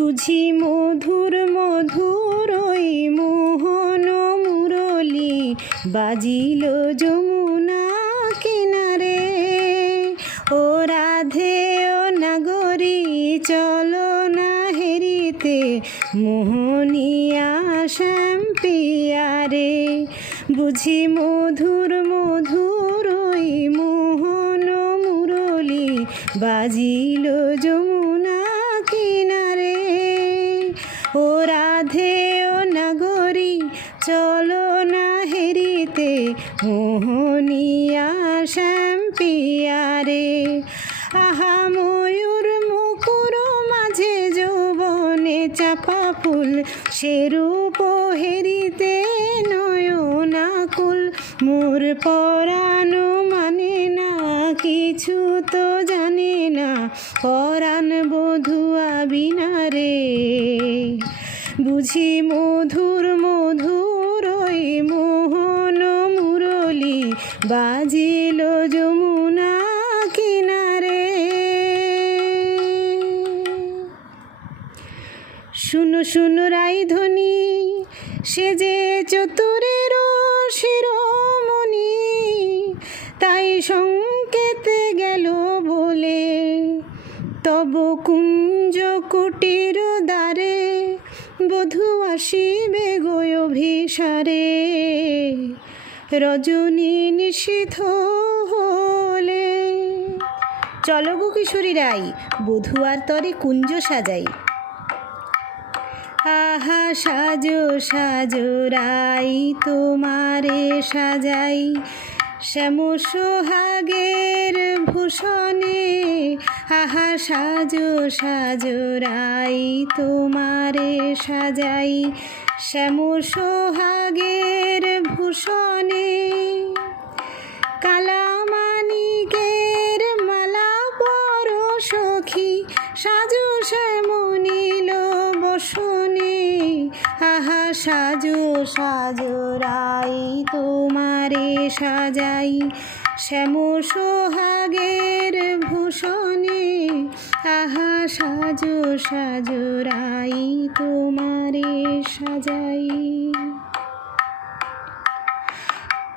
বুঝি মধুর মধুর ওই মোহন মুরলী বাজিল যমুনা কিনারে। ও রাধে ও নাগরী চলো না হেরিতে মোহনিয়া শ্যাম পিয়ারে। বুঝি মধুর মধুর ওই মোহন মুরলী বাজিল যমুনা কিনারে। ও রাধে ও নাগরী চলো না হেরিতে মোহনিয়া শ্যাম পিয়ারে। আহা ময়ূর মুকুর মাঝে যৌবনে চাপা ফুল সেরূপ হেরিতে নয়নাকুল। মোর পরাণ মানে না কিছু তো জানে না পরাণ বধুয়া বিনারে। বুঝি মধুর মধুর ওই মোহন মুরলী বাজিল যমুনা কিনারে। শুনো শুনো রাইধনী সে যে চতুরের শিরোমণি, তাই সংকেতে গেল বলে তব কুঞ্জ কুটির দ্বারে বধূ আসিবে গয়ভিসারে। রজনী নিশীথ হলে চলো গো কিশোরী রাই বধূয়ার তরে কুঞ্জ সাজাই। আহা সাজো সাজো রাই তোমারে সাজাই শ্যাম সোহাগের ভূষণে। আহা সাজো সাজো রাই তোমারে সাজাই শ্যাম সোহাগের ভূষণে। কালামানিকের মালা পর সখী সাজো শ্যামনীল বসনে। আহা সাজো সাজো রাই তোমারে সাজাই শ্যাম সোহাগের ভূষণে। আহা সাজো সাজো রাই তোমারে সাজাই।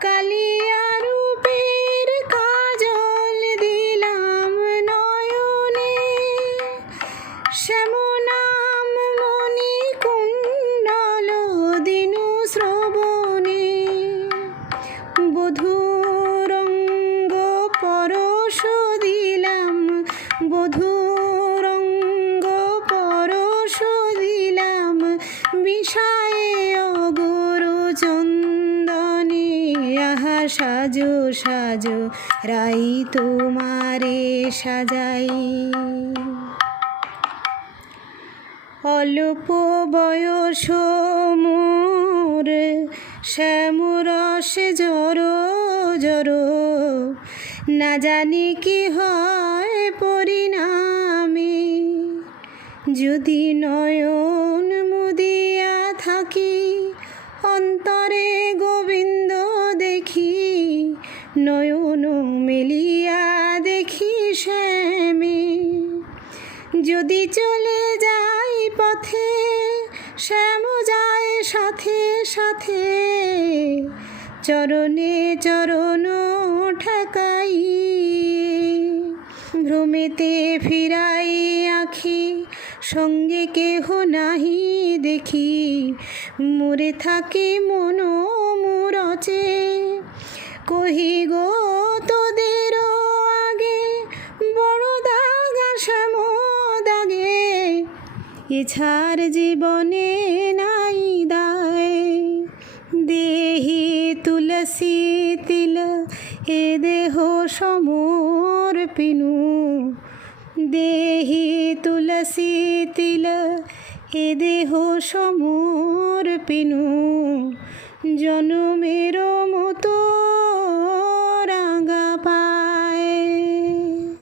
কালিয়া রূপের কাজল দিলাম নয়নে, শ্যাম নাম মণি কুণ্ডল দিনু শ্রবণে। বধূরঙ্গ পরশ দিলাম বধূরঙ্গ পরশ দিলাম বিষয়ে অগরু চন্দনে। আহা সাজো সাজো রাই তোমারে সাজাই। অল্প বয়স মোর শ্যামরসে জড়ো জড়ো, না জানি কি হয় পরিণামে। যদি নয়ন মুদিয়া থাকি অন্তরে গোবিন্দ দেখি, নয়ন মেলিয়া দেখি শ্যামে। যদি চলে যাই পথে শ্যাম যায় সাথে সাথে, চরণে চরণ ঠেকাই। ভ্রমেতে ফিরাই আখি সঙ্গে কেহ নাহি দেখি, মোরে থাকে মন মুরচে। কহি গো তোদের আগে বড় দাগা শ্যাম দাগে, এছাড় জীবনে নাই দায়। দেহি তুলসী তিল এ দেহ সমর্পিনু, দেহি তুলসী তিল এ দেহ সমর্পিনু। জনমের মতো রাঙা